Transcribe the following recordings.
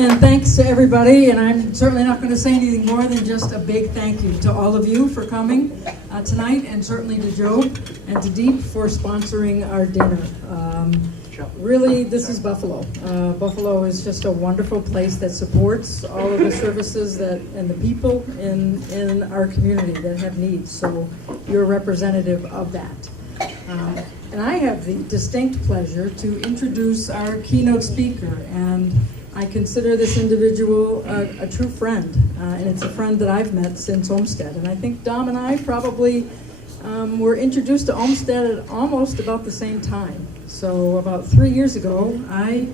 and thanks to everybody, and I'm certainly not going to say anything more than just a big thank you to all of you for coming tonight, and certainly to Joe and to Deep for sponsoring our dinner. Really, this is Buffalo. Buffalo is just a wonderful place that supports all of the services that and the people in our community that have needs, so you're representative of that. And I have the distinct pleasure to introduce our keynote speaker, and I consider this individual a true friend, and it's a friend that I've met since Olmsted. And I think Dom and I probably were introduced to Olmsted at almost about the same time. So about 3 years ago, I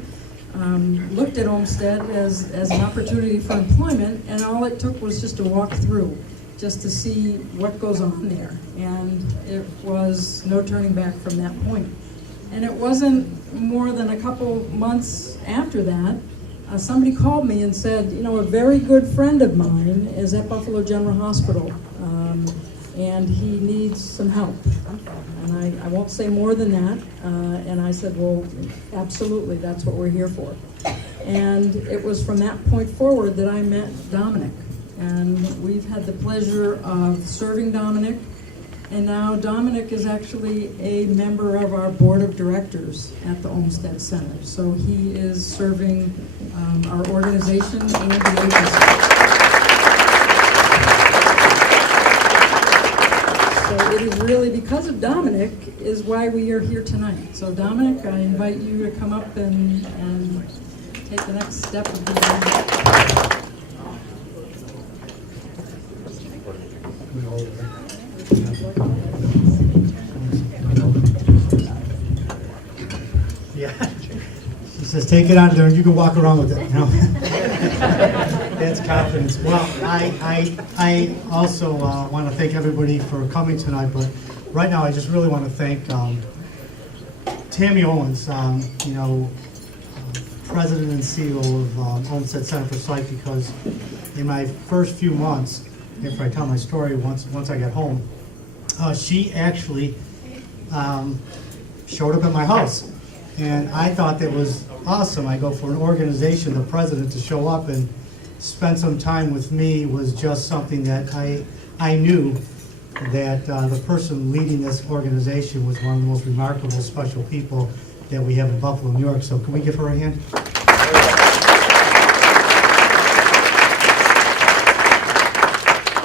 looked at Olmsted as an opportunity for employment, and all it took was just a walk through, just to see what goes on there. And it was no turning back from that point. And it wasn't more than a couple months after that, somebody called me and said, you know, a very good friend of mine is at Buffalo General Hospital, and he needs some help. And I won't say more than that. And I said, well, absolutely, that's what we're here for. And it was from that point forward that I met Dominic. And we've had the pleasure of serving Dominic. And now Dominic is actually a member of our board of directors at the Olmsted Center. So he is serving our organization and the agency. So it is really because of Dominic is why we are here tonight. So Dominic, I invite you to come up and take the next step of the Yeah, she says, take it out of there and you can walk around with it. You know? That's confidence. Well, I also want to thank everybody for coming tonight, but right now I just really want to thank Tammy Owens, President and CEO of Olmsted Center for Sight, because in my first few months, after I tell my story, once I got home, she actually showed up at my house. And I thought that was awesome. I go for an organization, the president, to show up and spend some time with me was just something that I knew that the person leading this organization was one of the most remarkable, special people that we have in Buffalo, New York. So can we give her a hand?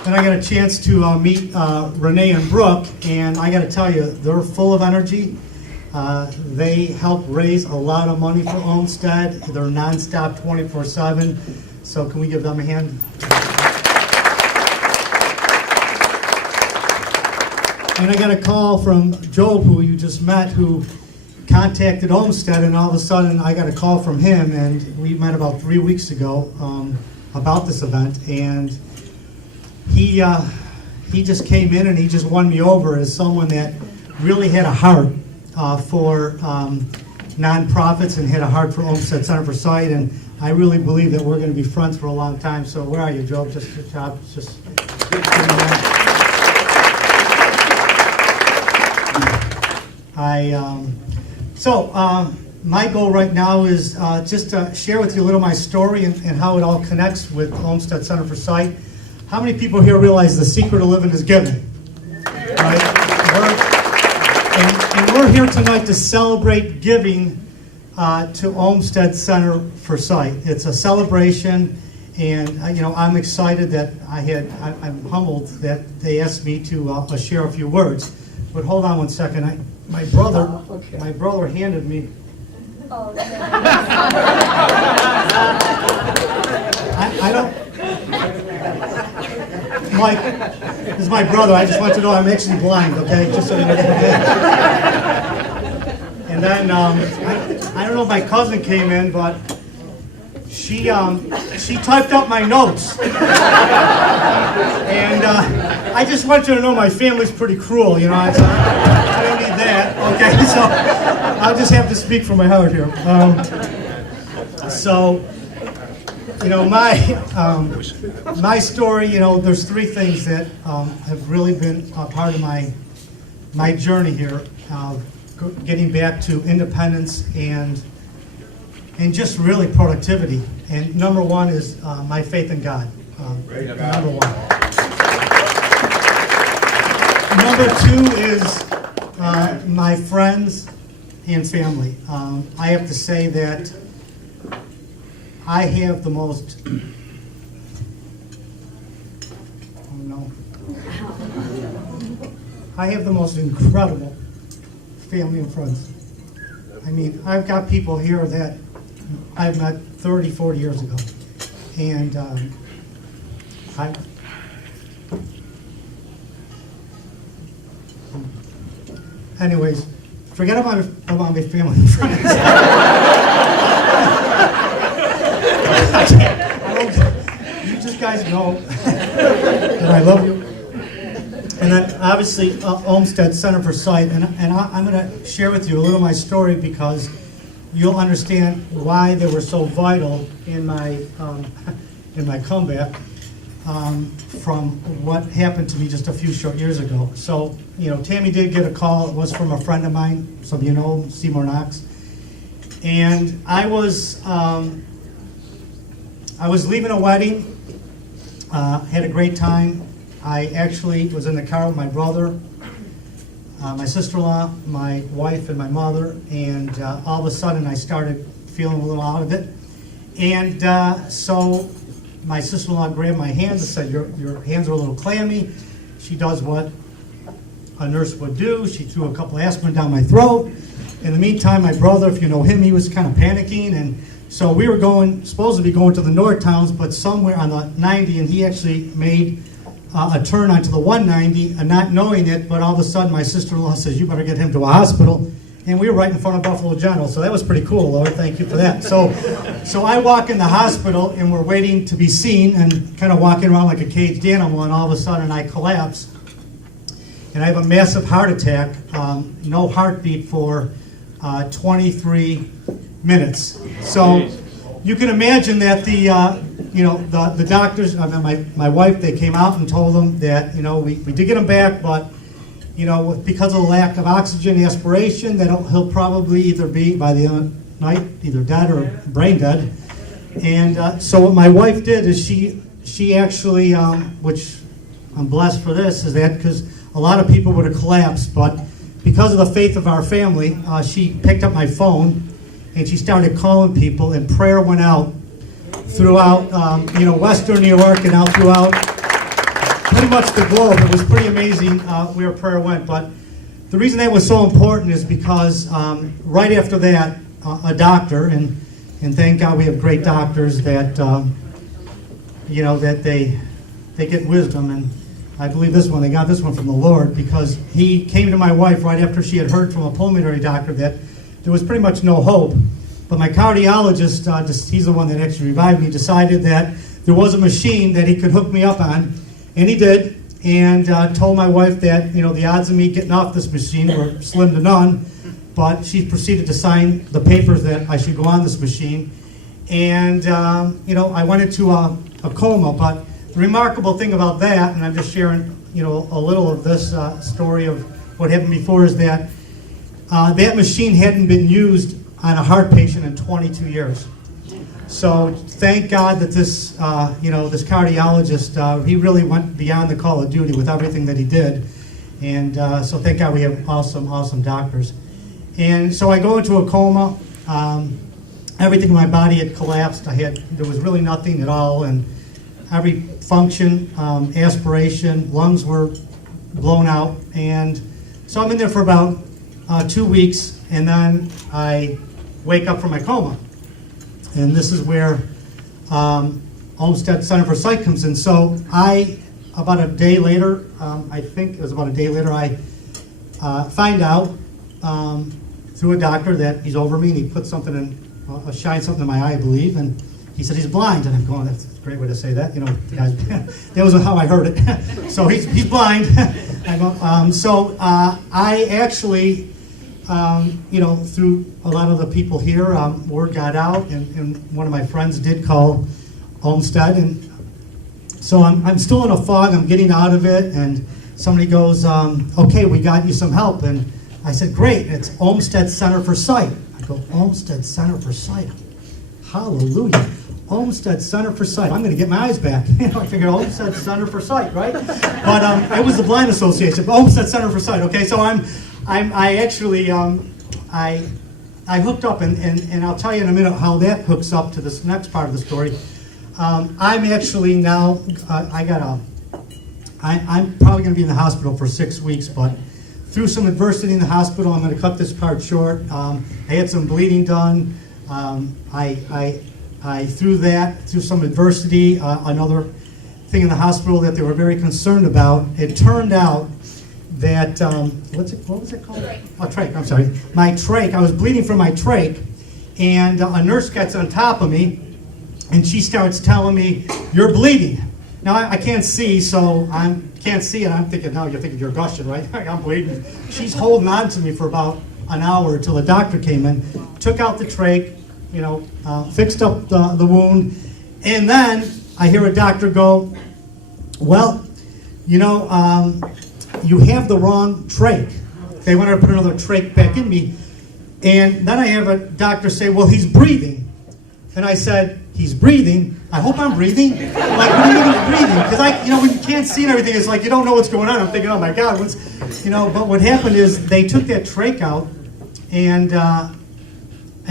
And I got a chance to meet Renee and Brooke, and I got to tell you, they're full of energy. They help raise a lot of money for Olmsted. They're nonstop 24/7. So can we give them a hand? And I got a call from Job, who you just met, who contacted Olmsted, and all of a sudden I got a call from him, and we met about 3 weeks ago about this event, and he just came in and he just won me over as someone that really had a heart for nonprofits and had a heart for Olmsted Center for Sight, and I really believe that we're going to be friends for a long time. So where are you, Joe? Just good job. My goal right now is just to share with you a little my story and how it all connects with Olmsted Center for Sight. How many people here realize the secret of living is giving? Right? And we're here tonight to celebrate giving to Olmsted Center for Sight. It's a celebration, and I'm excited that I'm humbled that they asked me to share a few words. But hold on one second. My brother handed me. Oh, I don't. Mike, this is my brother. I just want to know I'm actually blind, okay? Just so you know. And then I don't know if my cousin came in, but she typed up my notes. And I just want you to know my family's pretty cruel, I don't need that, okay? So I'll just have to speak from my heart here. My story, there's three things that have really been a part of my journey here, getting back to independence and and just really productivity. And number one is my faith in God. Number one. Number two is my friends and family. I have to say that I have the most, I have the most incredible family and friends. I mean, I've got people here that I've met 30, 40 years ago. And anyways, forget about my family and friends. You just guys know that I love you. And then obviously Olmsted Center for Sight, and I'm going to share with you a little of my story because you'll understand why they were so vital in my comeback from what happened to me just a few short years ago. So, Tammy did get a call. It was from a friend of mine, some of you know, Seymour Knox. And I was leaving a wedding, had a great time. I actually was in the car with my brother, my sister-in-law, my wife, and my mother, and all of a sudden I started feeling a little out of it. And so my sister-in-law grabbed my hands and said, your hands are a little clammy. She does what a nurse would do. She threw a couple aspirin down my throat. In the meantime, my brother, if you know him, he was kind of panicking, and so we were supposed to be going to the North Towns, but somewhere on the 90, and he actually made a turn onto the 190, and not knowing it, but all of a sudden my sister-in-law says, you better get him to a hospital, and we were right in front of Buffalo General, so that was pretty cool, Lord, thank you for that. So I walk in the hospital, and we're waiting to be seen, and kind of walking around like a caged animal, and all of a sudden I collapse, and I have a massive heart attack, no heartbeat for 23 minutes. So you can imagine that the doctors, my wife, they came out and told them that, we did get him back, but, because of the lack of oxygen aspiration, that he'll probably either be, by the end of the night, either dead or brain dead. And so what my wife did is she actually, which I'm blessed for this, is that because a lot of people would have collapsed, but because of the faith of our family, she picked up my phone and she started calling people, and prayer went out throughout, Western New York and out throughout pretty much the globe. It was pretty amazing where prayer went. But the reason that was so important is because right after that, a doctor, and thank God we have great doctors that, that they get wisdom, and I believe they got this one from the Lord, because he came to my wife right after she had heard from a pulmonary doctor that there was pretty much no hope. But my cardiologist, he's the one that actually revived me, decided that there was a machine that he could hook me up on, and he did, and told my wife that, the odds of me getting off this machine were slim to none, but she proceeded to sign the papers that I should go on this machine. And, I went into a coma, but the remarkable thing about that, and I'm just sharing, a little of this story of what happened before, is that that machine hadn't been used on a heart patient in 22 years. So thank God that this, this cardiologist, he really went beyond the call of duty with everything that he did. And so thank God we have awesome doctors. And so I go into a coma. Everything in my body had collapsed. There was really nothing at all, and every function, aspiration, lungs were blown out. And so I'm in there for about 2 weeks, and then I wake up from my coma. And this is where Olmsted Center for Sight comes in. So about a day later, I think it was about a day later, I find out through a doctor that he's over me, and he put something in, shine something in my eye, I believe, and he said he's blind. And I'm going, that's a great way to say that, guys, that was how I heard it. So he's blind. I go, I actually, through a lot of the people here, word got out, and one of my friends did call Olmsted, and so I'm still in a fog. I'm getting out of it, and somebody goes, okay, we got you some help. And I said, great, it's Olmsted Center for Sight. I go, Olmsted Center for Sight. hallelujah. Olmsted Center for Sight. I'm going to get my eyes back. I figured Olmsted Center for Sight, right? But it was the Blind Association. Olmsted Center for Sight. Okay, so I actually I hooked up, and I'll tell you in a minute how that hooks up to this next part of the story. I'm actually now I'm probably going to be in the hospital for 6 weeks, but through some adversity in the hospital, I'm going to cut this part short. I had some bleeding done. I through some adversity, another thing in the hospital that they were very concerned about. It turned out that what was it called? Trach. Oh, trach. I'm sorry. My trach. I was bleeding from my trach, and a nurse gets on top of me, and she starts telling me, "You're bleeding." Now I can't see, so can't see, and I'm thinking, no, you're thinking you're gushing, right? I'm bleeding. She's holding on to me for about an hour until the doctor came in, took out the trach, fixed up the wound, and then I hear a doctor go, "Well, you have the wrong trach." They wanted to put another trach back in me, and then I have a doctor say, "Well, he's breathing," and I said, "He's breathing? I hope I'm breathing." Like, what do you mean he's breathing? Because when you can't see and everything, it's like you don't know what's going on. I'm thinking, oh my God, but what happened is they took that trach out, and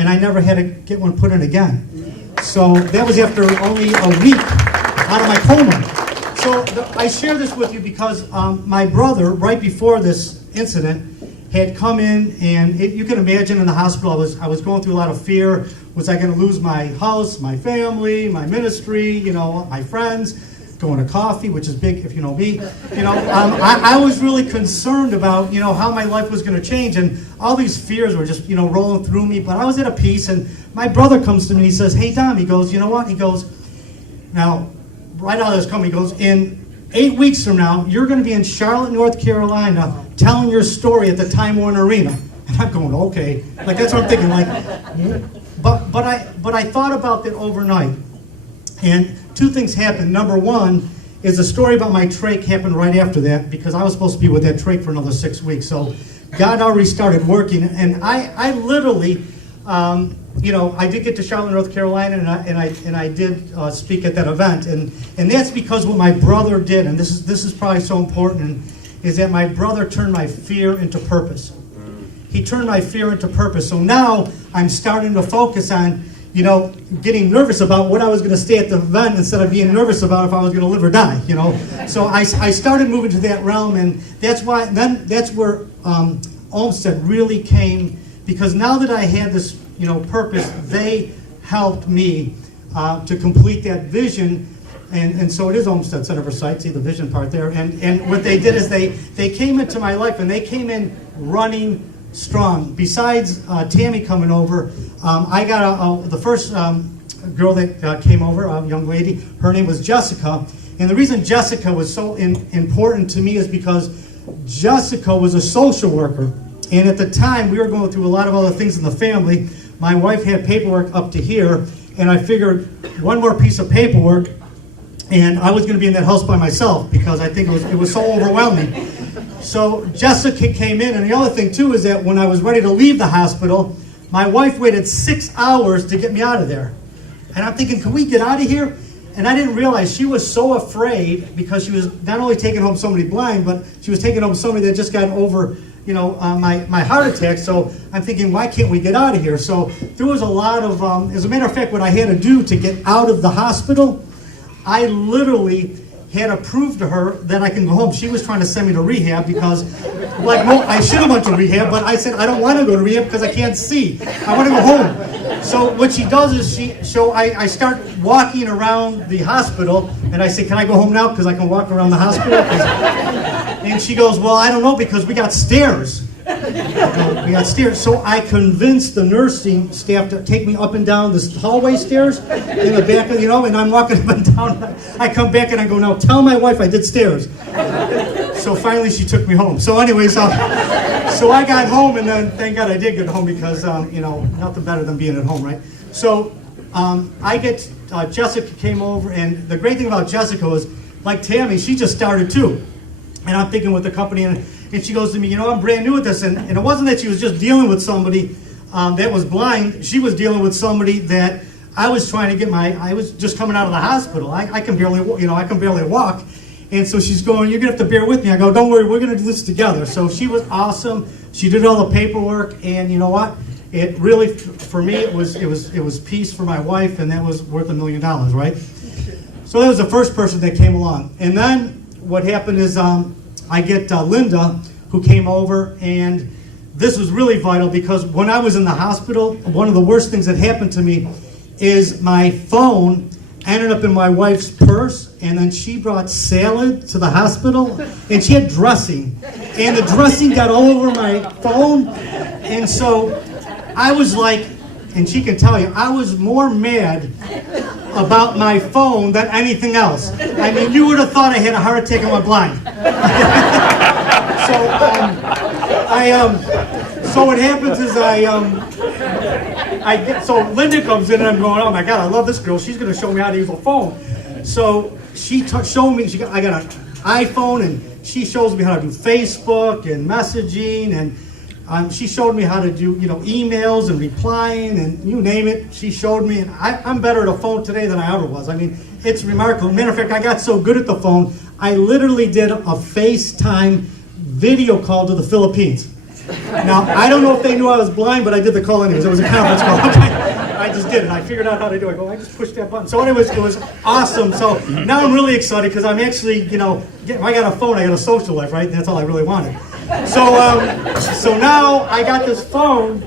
I never had to get one put in again. So that was after only a week out of my coma. So I share this with you because my brother, right before this incident, had come in, and you can imagine in the hospital, I was going through a lot of fear. Was I going to lose my house, my family, my ministry, my friends, going to coffee, which is big if you know me. I was really concerned about, how my life was going to change, and all these fears were just, rolling through me, but I was at a peace, and my brother comes to me and he says, "Hey, Dom," he goes, "you know what?" He goes, "Now, right out of this coming," he goes, "in 8 weeks from now, you're going to be in Charlotte, North Carolina, telling your story at the Time Warner Arena." And I'm going, okay. Like, that's what I'm thinking. Like, but I thought about that overnight. And two things happened. Number one is the story about my trach happened right after that, because I was supposed to be with that trach for another 6 weeks. So God already started working. And I literally, I did get to Charlotte, North Carolina, and I did speak at that event. And that's because what my brother did, and this is probably so important, is that my brother turned my fear into purpose. He turned my fear into purpose. So now I'm starting to focus on, getting nervous about what I was going to stay at the event instead of being nervous about if I was going to live or die, So I started moving to that realm, and that's where Olmsted really came, because now that I had this, purpose, they helped me to complete that vision. And so it is Olmsted Center for Sight, see the vision part there. And what they did is they came into my life, and they came in running strong. Besides Tammy coming over, I got the first girl that came over, a young lady. Her name was Jessica. And the reason Jessica was so important to me is because Jessica was a social worker. And at the time, we were going through a lot of other things in the family. My wife had paperwork up to here, and I figured one more piece of paperwork, and I was going to be in that house by myself because I think it was so overwhelming. So Jessica came in, and the other thing too is that when I was ready to leave the hospital, my wife waited 6 hours to get me out of there. And I'm thinking, can we get out of here? And I didn't realize she was so afraid, because she was not only taking home somebody blind, but she was taking home somebody that just got over, my heart attack. So I'm thinking, why can't we get out of here? So there was a lot of, as a matter of fact, what I had to do to get out of the hospital, I literally had to prove to her that I can go home. She was trying to send me to rehab because, I should have went to rehab, but I said, I don't want to go to rehab because I can't see. I want to go home. So what she does is I start walking around the hospital, and I say, can I go home now because I can walk around the hospital? And she goes, well, I don't know, because we got stairs. We got stairs. So I convinced the nursing staff to take me up and down this hallway stairs in the back of, and I'm walking up and down. I come back and I go, now tell my wife I did stairs. So finally she took me home. So anyways, so I got home, and then thank God I did get home, because, nothing better than being at home, right? So Jessica came over, and the great thing about Jessica was, like Tammy, she just started too. And I'm thinking with the company, and she goes to me, I'm brand new at this. And it wasn't that she was just dealing with somebody that was blind. She was dealing with somebody that I was trying to get I was just coming out of the hospital. I can barely, I can barely walk. And so she's going, you're gonna have to bear with me. I go, don't worry, we're gonna do this together. So she was awesome. She did all the paperwork, and you know what? It really, for me, it was peace for my wife, and that was worth $1 million, right? So that was the first person that came along. And then what happened is I get Linda, who came over, and this was really vital because when I was in the hospital, one of the worst things that happened to me is my phone ended up in my wife's purse, and then she brought salad to the hospital, and she had dressing, and the dressing got all over my phone, and so I was like, and she can tell you, I was more mad about my phone than anything else. I mean, you would have thought I had a heart attack and went blind. So what happens is so Linda comes in and I'm going, oh my God, I love this girl. She's going to show me how to use a phone. So she showed me, I got an iPhone, and she shows me how to do Facebook and messaging, and she showed me how to do, emails and replying and you name it. She showed me, and I'm better at a phone today than I ever was. I mean, it's remarkable. Matter of fact, I got so good at the phone, I literally did a FaceTime video call to the Philippines. Now, I don't know if they knew I was blind, but I did the call anyways. It was a conference call. Okay. I just did it. I figured out how to do it. I just pushed that button. So anyways, it was awesome. So now I'm really excited because I'm actually, if I got a phone, I got a social life, right? That's all I really wanted. So now I got this phone,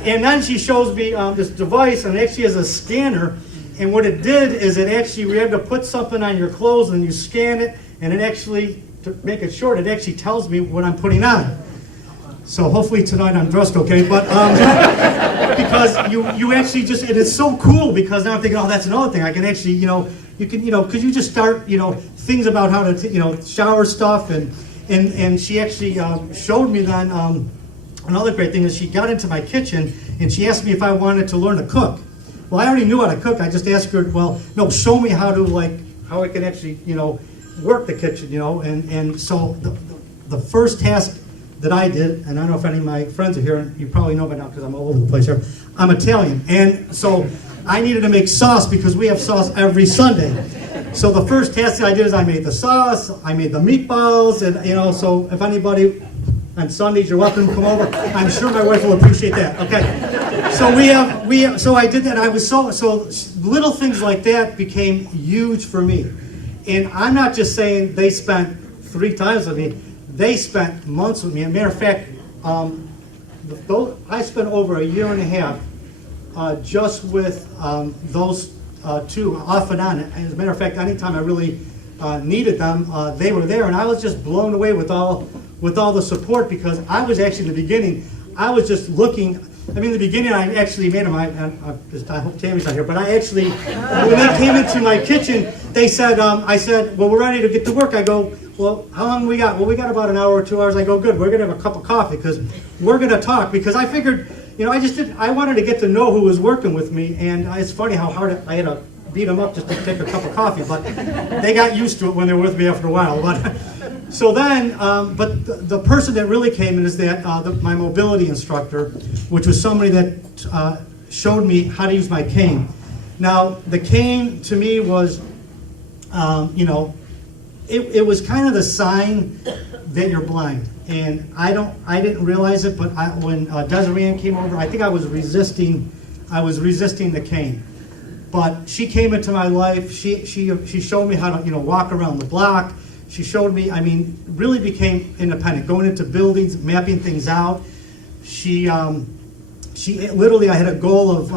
and then she shows me this device, and it actually has a scanner. And what it did is we had to put something on your clothes, and you scan it, and it actually, to make it short, it actually tells me what I'm putting on. So hopefully tonight I'm dressed okay, but because you actually just, it is so cool because now I'm thinking, oh, that's another thing. I can actually, because you just start, things about how to, shower stuff, and she actually showed me then, another great thing is she got into my kitchen and she asked me if I wanted to learn to cook. Well, I already knew how to cook. I just asked her, well, no, show me how I can actually, work the kitchen, and so the first task that I did, and I don't know if any of my friends are here, and you probably know by now because I'm all over the place here, I'm Italian, and so I needed to make sauce because we have sauce every Sunday. So the first task that I did is I made the sauce, I made the meatballs, and so if anybody on Sundays you're welcome to come over, I'm sure my wife will appreciate that. Okay, so so I did that. I was so little things like that became huge for me, and I'm not just saying they spent 3 times with me. They spent months with me. As a matter of fact, I spent over 1.5 years just with those 2 off and on. As a matter of fact, anytime I really needed them, they were there, and I was just blown away with all the support because I was actually in the beginning. I was just looking. I mean, in the beginning, I actually made them. I hope Tammy's not here, but I actually, when they came into my kitchen, they said, I said, well, we're ready to get to work. I go, well, how long we got? Well, we got about an hour or 2 hours. I go, good, we're going to have a cup of coffee because we're going to talk because I figured, I wanted to get to know who was working with me, and it's funny how hard I had to beat them up just to take a cup of coffee, but they got used to it when they were with me after a while. But so then, but the person that really came in is that my mobility instructor, which was somebody that showed me how to use my cane. Now, the cane to me was, it was kind of the sign that you're blind, and I didn't realize it, but when Desiree Ann came over, I think I was resisting the cane. But she came into my life. She showed me how to walk around the block. She showed me, really became independent, going into buildings, mapping things out. She literally, I had a goal of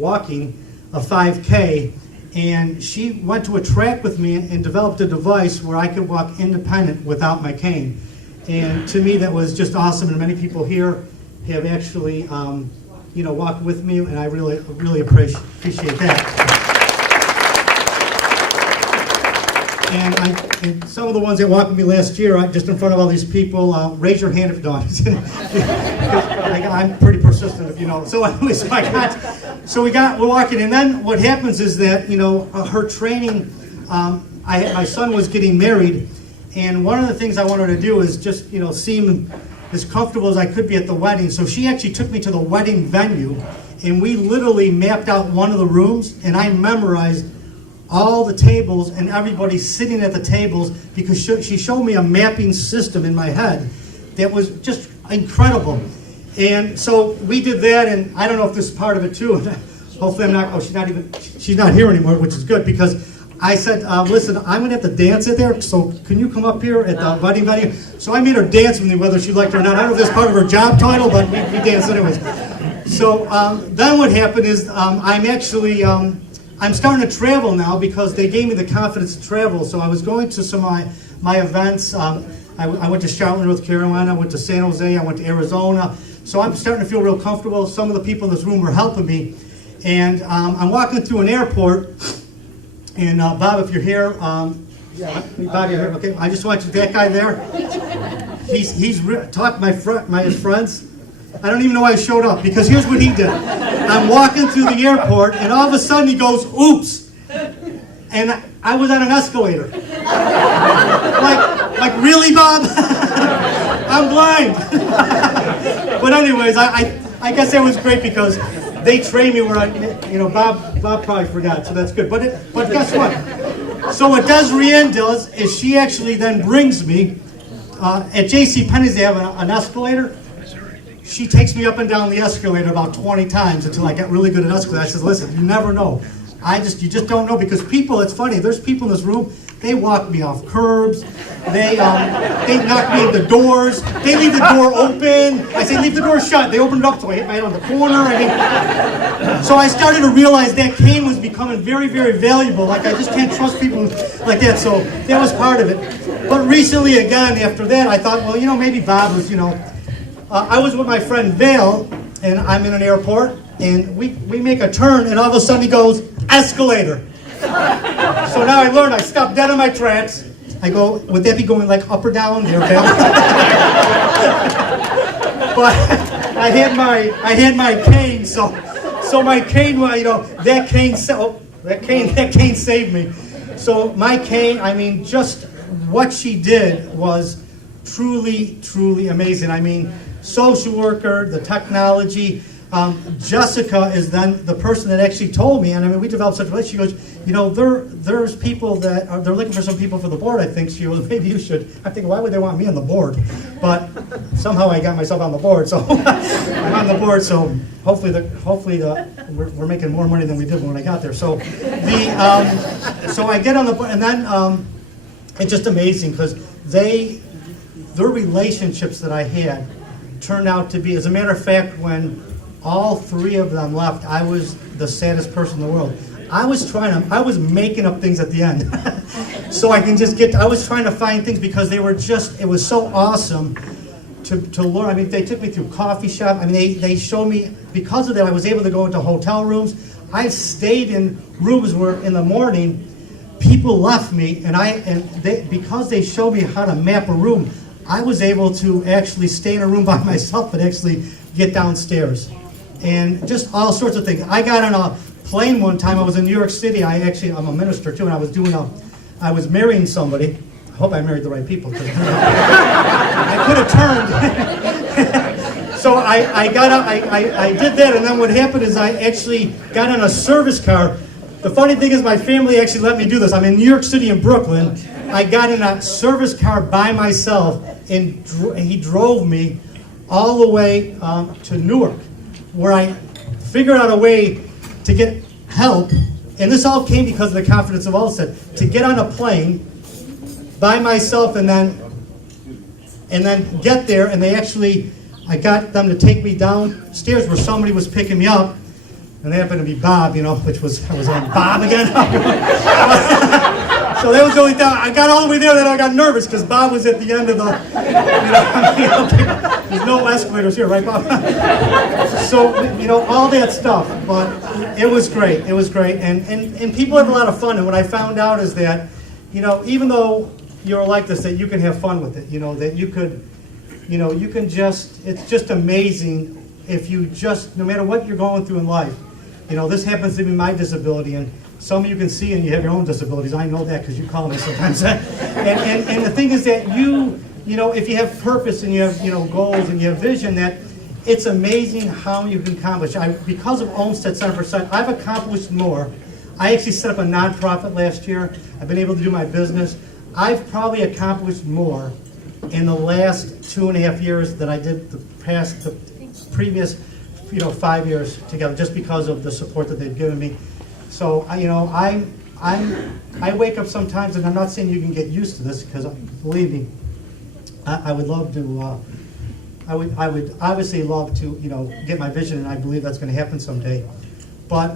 walking a 5K, and she went to a track with me and developed a device where I could walk independent without my cane. And to me, that was just awesome, and many people here have actually, walked with me, and I really appreciate that. And some of the ones that walked with me last year, just in front of all these people, raise your hand if you don't. I'm pretty persistent, if you know. So anyways, we're walking, and then what happens is that, her training, my son was getting married, and one of the things I wanted to do is just, seem as comfortable as I could be at the wedding. So she actually took me to the wedding venue, and we literally mapped out one of the rooms, and I memorized all the tables and everybody sitting at the tables because she showed me a mapping system in my head that was just incredible. And so we did that, and I don't know if this is part of it too. Hopefully I'm not, she's not here anymore, which is good, because I said, listen, I'm going to have to dance it there, so can you come up here at the wedding venue? So I made her dance with me, whether she liked it or not. I don't know if that's part of her job title, but we danced anyways. So then what happened is I'm starting to travel now because they gave me the confidence to travel. So I was going to some of my events. I went to Charlotte, North Carolina. I went to San Jose. I went to Arizona. So I'm starting to feel real comfortable. Some of the people in this room were helping me. And I'm walking through an airport. And Bob, if you're here, Bob, you're here. Okay, I just want you, that guy there. He's talked to his friends. I don't even know why he showed up, because here's what he did. I'm walking through the airport, and all of a sudden he goes, oops. And I was on an escalator. Like really, Bob? I'm blind. But anyways, I guess that was great because they trained me where Bob probably forgot, so that's good. But guess what? So what Desrienne does is she actually then brings me, at JCPenney's they have an escalator. She takes me up and down the escalator about 20 times until I get really good at escalator. I says, listen, you never know. You just don't know, because people, it's funny, there's people in this room, they walk me off curbs, they knock me in the doors, they leave the door open. I say, leave the door shut. They open it up so I hit my head on the corner. So I started to realize that cane was becoming very, very valuable. Like, I just can't trust people like that. So that was part of it. But recently, again, after that, I thought, well, maybe Bob was, I was with my friend Vale, and I'm in an airport, and we make a turn, and all of a sudden he goes, escalator. So now I learned, I stopped dead in my tracks. I go, would that be going like up or down there, Vale? But I had my cane, so my cane, that cane saved me. So my cane, just what she did was truly, truly amazing. Social worker, the technology. Jessica is then the person that actually told me, and we developed such a relationship. She goes, there's people that they're looking for some people for the board. I think she goes, maybe you should. I think, why would they want me on the board? But somehow I got myself on the board, so I'm on the board. So hopefully we're making more money than we did when I got there. So so I get on the board, and then it's just amazing because their relationships that I had turned out to be, as a matter of fact, when all three of them left, I was the saddest person in the world. I was making up things at the end. So I can just I was trying to find things because it was so awesome to learn. They took me through coffee shop. They showed me, because of that, I was able to go into hotel rooms. I stayed in rooms where in the morning, people left me, because they showed me how to map a room, I was able to actually stay in a room by myself and actually get downstairs. And just all sorts of things. I got on a plane one time. I was in New York City. I'm a minister too, and I was marrying somebody. I hope I married the right people. I could have turned. So I got up, I did that, and then what happened is I actually got on a service car. The funny thing is my family actually let me do this. I'm in New York City and Brooklyn. I got in a service car by myself, and he drove me all the way to Newark, where I figured out a way to get help. And this all came because of the confidence of Olmsted, to get on a plane by myself and then get there. And I got them to take me downstairs where somebody was picking me up. And they happened to be Bob, which I was on Bob again. So that was the only time. I got all the way there, then I got nervous because Bob was at the end of the, there's no escalators here, right, Bob? So, all that stuff. But it was great. It was great. And people have a lot of fun. And what I found out is that, even though you're like this, that you can have fun with it, that you could, you can it's just amazing if you no matter what you're going through in life. This happens to be my disability, and some of you can see and you have your own disabilities. I know that because you call me sometimes. and the thing is that if you have purpose and you have goals and you have vision, that it's amazing how you can accomplish. Because of Olmsted Center for Sight, I've accomplished more. I actually set up a nonprofit last year. I've been able to do my business. I've probably accomplished more in the last 2.5 years than I did the previous 5 years together, just because of the support that they've given me. So I wake up sometimes, and I'm not saying you can get used to this, because believe me, I would love to. I would obviously love to get my vision, and I believe that's going to happen someday. But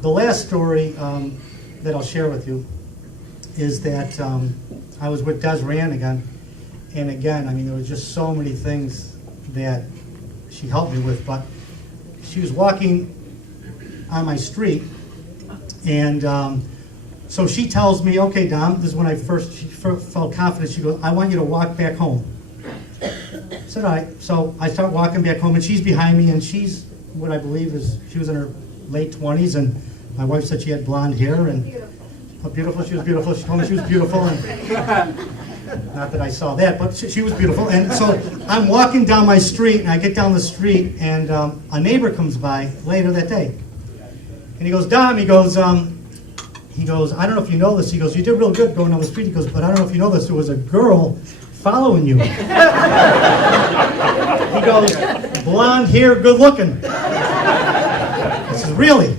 the last story that I'll share with you is that I was with Des Rand again, and again, I mean, there was just so many things that she helped me with. But she was walking on my street, and so she tells me, "Okay, Dom," this is when she felt confident. She goes, "I want you to walk back home." I said, all right. So I start walking back home, and she's behind me, and she's what I believe is, she was in her late 20s, and my wife said she had blonde hair, and beautiful. She was beautiful. She told me she was beautiful, and not that I saw that, but she was beautiful. And so I'm walking down my street, and I get down the street, and a neighbor comes by later that day, and he goes, "Dom," he goes, "I don't know if you know this." He goes, "You did real good going down the street." He goes, "But I don't know if you know this. There was a girl following you." He goes, "Blonde hair, good looking." I says, "Really?"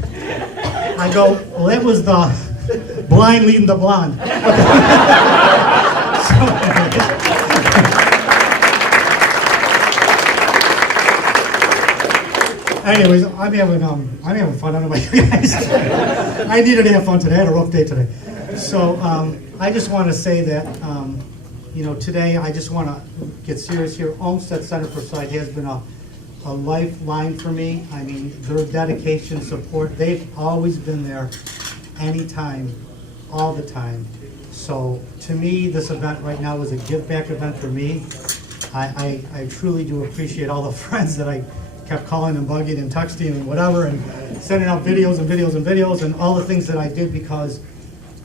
I go, "Well, that was the blind leading the blonde." Anyways, I'm having fun. I don't know about you guys. I needed to have fun today. I had a rough day today. So I just want to say that today I just want to get serious here. Olmsted Center for Sight has been a lifeline for me. I mean, their dedication, support, they've always been there, anytime, all the time. So to me, this event right now is a give back event for me. I truly do appreciate all the friends that I kept calling and bugging and texting and whatever, and sending out videos and videos and videos, and all the things that I did, because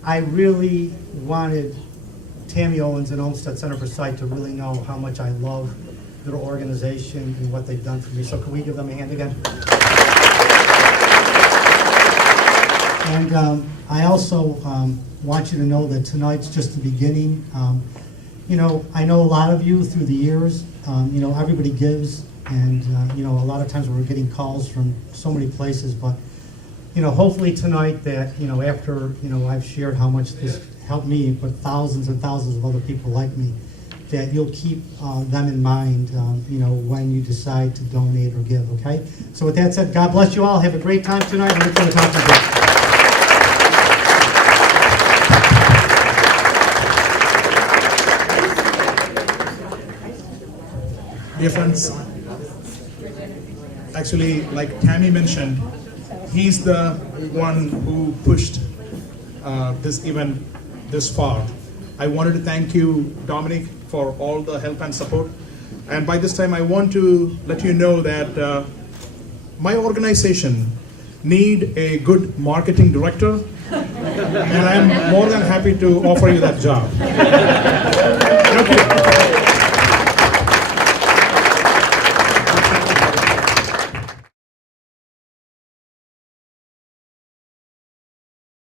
I really wanted Tammy Owens and Olmsted Center for Sight to really know how much I love their organization and what they've done for me. So can we give them a hand again? And I also want you to know that tonight's just the beginning. I know a lot of you through the years, everybody gives, and a lot of times we're getting calls from so many places, but hopefully tonight that after I've shared how much this helped me, but thousands and thousands of other people like me, that you'll keep them in mind when you decide to donate or give. Okay, so with that said, God bless you all. Have a great time tonight. I look forward to talking to you. Dear friends, actually, like Tammy mentioned, he's the one who pushed this event this far. I wanted to thank you, Dominic, for all the help and support. And by this time, I want to let you know that my organization need a good marketing director, and I'm more than happy to offer you that job. Thank you.